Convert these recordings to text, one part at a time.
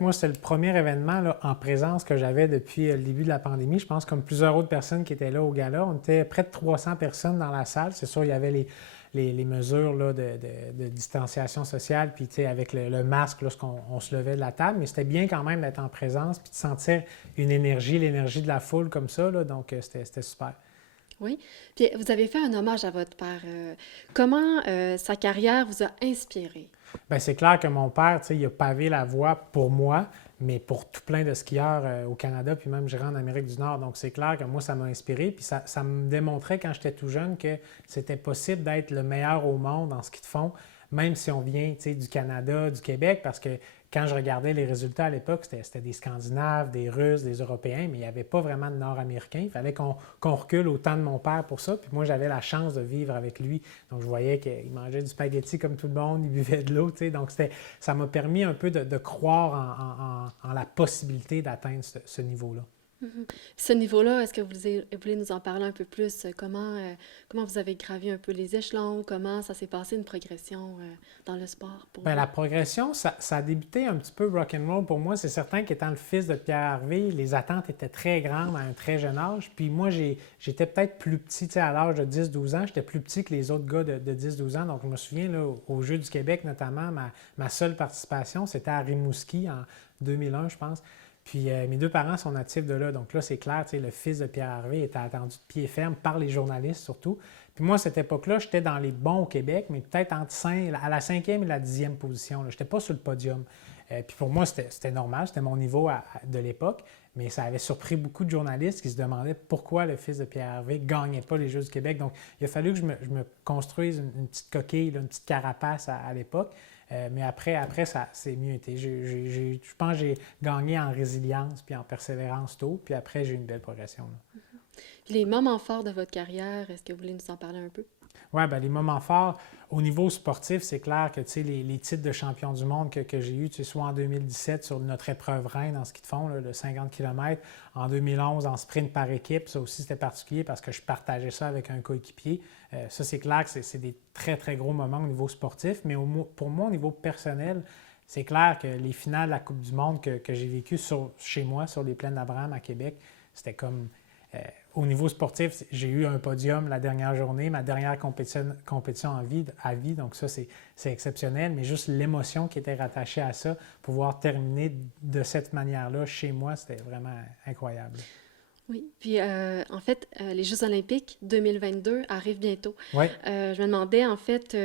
Moi, c'est le premier événement là, en présence que j'avais depuis le début de la pandémie. Je pense comme plusieurs autres personnes qui étaient là au gala. On était près de 300 personnes dans la salle. C'est sûr, il y avait les mesures là, de distanciation sociale, puis avec le masque lorsqu'on on se levait de la table. Mais c'était bien quand même d'être en présence, puis de sentir une énergie, l'énergie de la foule comme ça. Là, donc, c'était super. Oui. Puis vous avez fait un hommage à votre père. Comment sa carrière vous a inspiré? Bien, c'est clair que mon père, il a pavé la voie pour moi, mais pour tout plein de skieurs au Canada, puis même, je dirais, en Amérique du Nord. Donc, c'est clair que moi, ça m'a inspiré, puis ça me démontrait quand j'étais tout jeune que c'était possible d'être le meilleur au monde en ski de fond, même si on vient, du Canada, du Québec, parce que quand je regardais les résultats à l'époque, c'était des Scandinaves, des Russes, des Européens, mais il n'y avait pas vraiment de Nord-Américains. Il fallait qu'on recule au temps de mon père pour ça. Puis moi, j'avais la chance de vivre avec lui. Donc, je voyais qu'il mangeait du spaghetti comme tout le monde, il buvait de l'eau. Donc, ça m'a permis un peu de croire en la possibilité d'atteindre ce niveau-là. Mhm. Ce niveau-là, est-ce que vous voulez nous en parler un peu plus? Comment vous avez gravi un peu les échelons? Comment ça s'est passé une progression dans le sport pour Bien, vous? la progression, ça a débuté un petit peu rock and roll pour moi. C'est certain qu'étant le fils de Pierre Harvey, les attentes étaient très grandes à un très jeune âge. Puis moi, j'étais peut-être plus petit, à l'âge de 10-12 ans, j'étais plus petit que les autres gars de 10-12 ans. Donc, je me souviens, là, aux Jeux du Québec notamment, ma seule participation, c'était à Rimouski en 2001, je pense. Puis mes deux parents sont natifs de là. Donc là, c'est clair, le fils de Pierre Harvey était attendu de pied ferme par les journalistes surtout. Puis moi, à cette époque-là, j'étais dans les bons au Québec, mais peut-être à la cinquième et la dixième position. Je n'étais pas sur le podium. Puis pour moi, c'était normal, c'était mon niveau de l'époque, mais ça avait surpris beaucoup de journalistes qui se demandaient pourquoi le fils de Pierre Hervé ne gagnait pas les Jeux du Québec. Donc, il a fallu que je me construise une petite coquille, là, une petite carapace à l'époque. Mais après, ça c'est mieux été. Je pense que j'ai gagné en résilience puis en persévérance tôt, puis après, j'ai eu une belle progression. Là. Puis les moments forts de votre carrière, est-ce que vous voulez nous en parler un peu? Oui, ben, les moments forts, au niveau sportif, c'est clair que les titres de champion du monde que j'ai eus, soit en 2017 sur notre épreuve reine en ski de fond, là, le 50 km, en 2011 en sprint par équipe, ça aussi c'était particulier parce que je partageais ça avec un coéquipier. Ça, c'est clair que c'est des très, très gros moments au niveau sportif, mais pour moi, au niveau personnel, c'est clair que les finales de la Coupe du Monde que j'ai vécues chez moi, sur les plaines d'Abraham à Québec, c'était comme euh, au niveau sportif, j'ai eu un podium la dernière journée, ma dernière compétition à vie, donc ça, c'est exceptionnel, mais juste l'émotion qui était rattachée à ça, pouvoir terminer de cette manière-là chez moi, c'était vraiment incroyable. Oui. Puis en fait, les Jeux olympiques 2022 arrivent bientôt. Oui, Je me demandais en fait,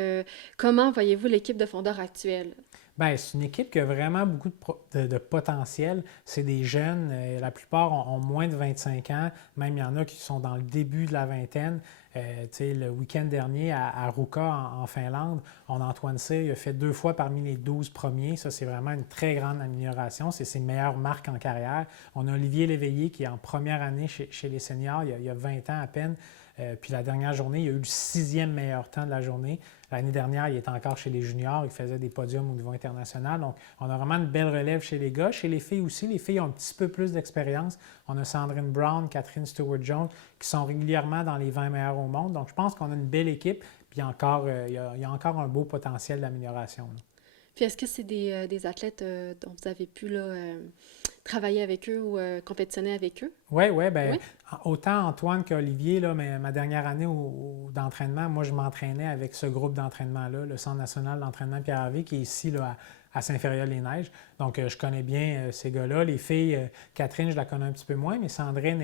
comment voyez-vous l'équipe de fondeurs actuelle? ben, c'est une équipe qui a vraiment beaucoup de potentiel. C'est des jeunes, la plupart ont moins de 25 ans, même il y en a qui sont dans le début de la vingtaine. Le week-end dernier à Ruka en Finlande, on a Antoine Cyr, il a fait 2 fois parmi les 12 premiers. Ça, c'est vraiment une très grande amélioration. C'est ses meilleures marques en carrière. On a Olivier Léveillé qui est en première année chez les seniors, il y a 20 ans à peine. Puis la dernière journée, il a eu le sixième meilleur temps de la journée. L'année dernière, il était encore chez les juniors, il faisait des podiums au niveau international. Donc, on a vraiment une belle relève chez les gars. Chez les filles aussi, les filles ont un petit peu plus d'expérience. On a Sandrine Brown, Catherine Stewart-Jones, qui sont régulièrement dans les 20 meilleurs au monde. Donc, je pense qu'on a une belle équipe, puis encore, il y a encore un beau potentiel d'amélioration. Là. Puis est-ce que c'est des athlètes dont vous avez pu là, travailler avec eux ou compétitionner avec eux? Oui, oui, ben Oui? autant Antoine qu'Olivier, là, mais ma dernière année d'entraînement, moi, je m'entraînais avec ce groupe d'entraînement-là, le Centre national d'entraînement Pierre Harvey, qui est ici là, à Saint-Fériol-les-Neiges. Donc, je connais bien ces gars-là. Les filles, Catherine, je la connais un petit peu moins, mais Sandrine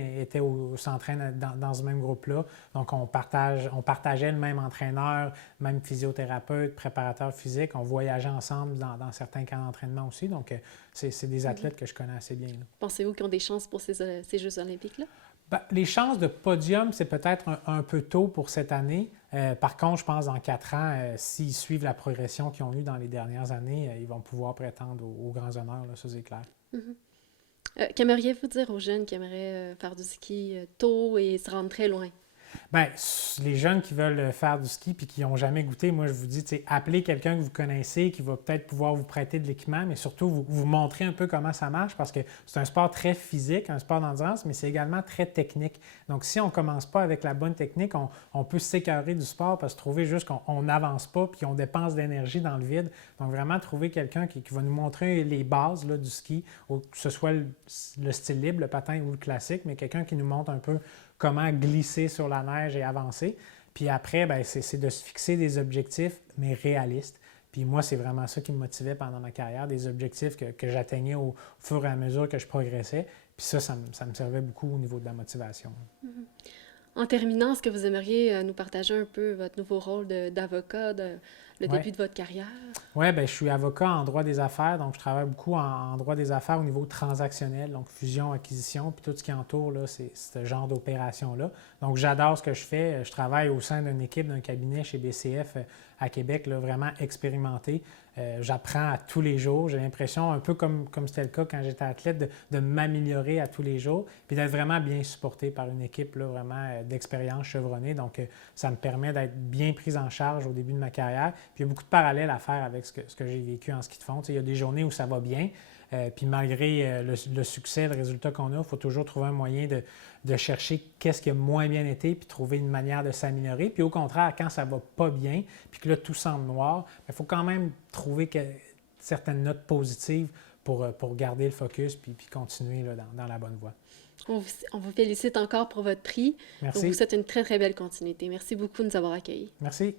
s'entraîne dans ce même groupe-là. Donc, on partageait le même entraîneur, même physiothérapeute, préparateur physique. On voyageait ensemble dans certains camps d'entraînement aussi. Donc, c'est des Mhm. athlètes que je connais assez bien. Là. Pensez-vous qu'ils ont des chances pour ces Jeux olympiques-là? Ben, les chances de podium, c'est peut-être un peu tôt pour cette année. Par contre, je pense dans 4 ans, s'ils suivent la progression qu'ils ont eue dans les dernières années, ils vont pouvoir prétendre aux grands honneurs, là, ça c'est clair. Mhm. Qu'aimeriez-vous dire aux jeunes qui aimeraient faire du ski tôt et se rendre très loin? Bien, les jeunes qui veulent faire du ski puis qui n'ont jamais goûté, moi, je vous dis, appelez quelqu'un que vous connaissez qui va peut-être pouvoir vous prêter de l'équipement, mais surtout vous montrer un peu comment ça marche parce que c'est un sport très physique, un sport d'endurance, mais c'est également très technique. Donc, si on ne commence pas avec la bonne technique, on peut s'écœurer du sport parce que trouver juste qu'on n'avance pas puis on dépense d'énergie dans le vide. Donc, vraiment, trouver quelqu'un qui va nous montrer les bases là, du ski, que ce soit le style libre, le patin ou le classique, mais quelqu'un qui nous montre un peu comment glisser sur la neige et avancer. Puis après, bien, c'est de se fixer des objectifs, mais réalistes. Puis moi, c'est vraiment ça qui me motivait pendant ma carrière, des objectifs que j'atteignais au fur et à mesure que je progressais. Puis ça me servait beaucoup au niveau de la motivation. En terminant, est-ce que vous aimeriez nous partager un peu votre nouveau rôle d'avocat, le Ouais. début de votre carrière? Oui, bien, je suis avocat en droit des affaires, donc je travaille beaucoup en droit des affaires au niveau transactionnel, donc fusion, acquisition, puis tout ce qui entoure là, c'est ce genre d'opération-là. Donc j'adore ce que je fais. Je travaille au sein d'une équipe, d'un cabinet chez BCF à Québec, là, vraiment expérimenté. J'apprends à tous les jours. J'ai l'impression, un peu comme c'était le cas quand j'étais athlète, de m'améliorer à tous les jours, puis d'être vraiment bien supporté par une équipe là, vraiment d'expérience chevronnée. Donc, ça me permet d'être bien pris en charge au début de ma carrière. Puis il y a beaucoup de parallèles à faire avec ce que j'ai vécu en ski de fond. Tu sais, il y a des journées où ça va bien, puis malgré le succès, le résultat qu'on a, il faut toujours trouver un moyen de chercher qu'est-ce qui a moins bien été, puis trouver une manière de s'améliorer. Puis au contraire, quand ça va pas bien, puis que là, tout semble noir, il faut quand même trouver certaines notes positives pour garder le focus, puis continuer là, dans la bonne voie. On vous félicite encore pour votre prix. On vous Merci. souhaite une très, très belle continuité. Merci beaucoup de nous avoir accueillis. Merci.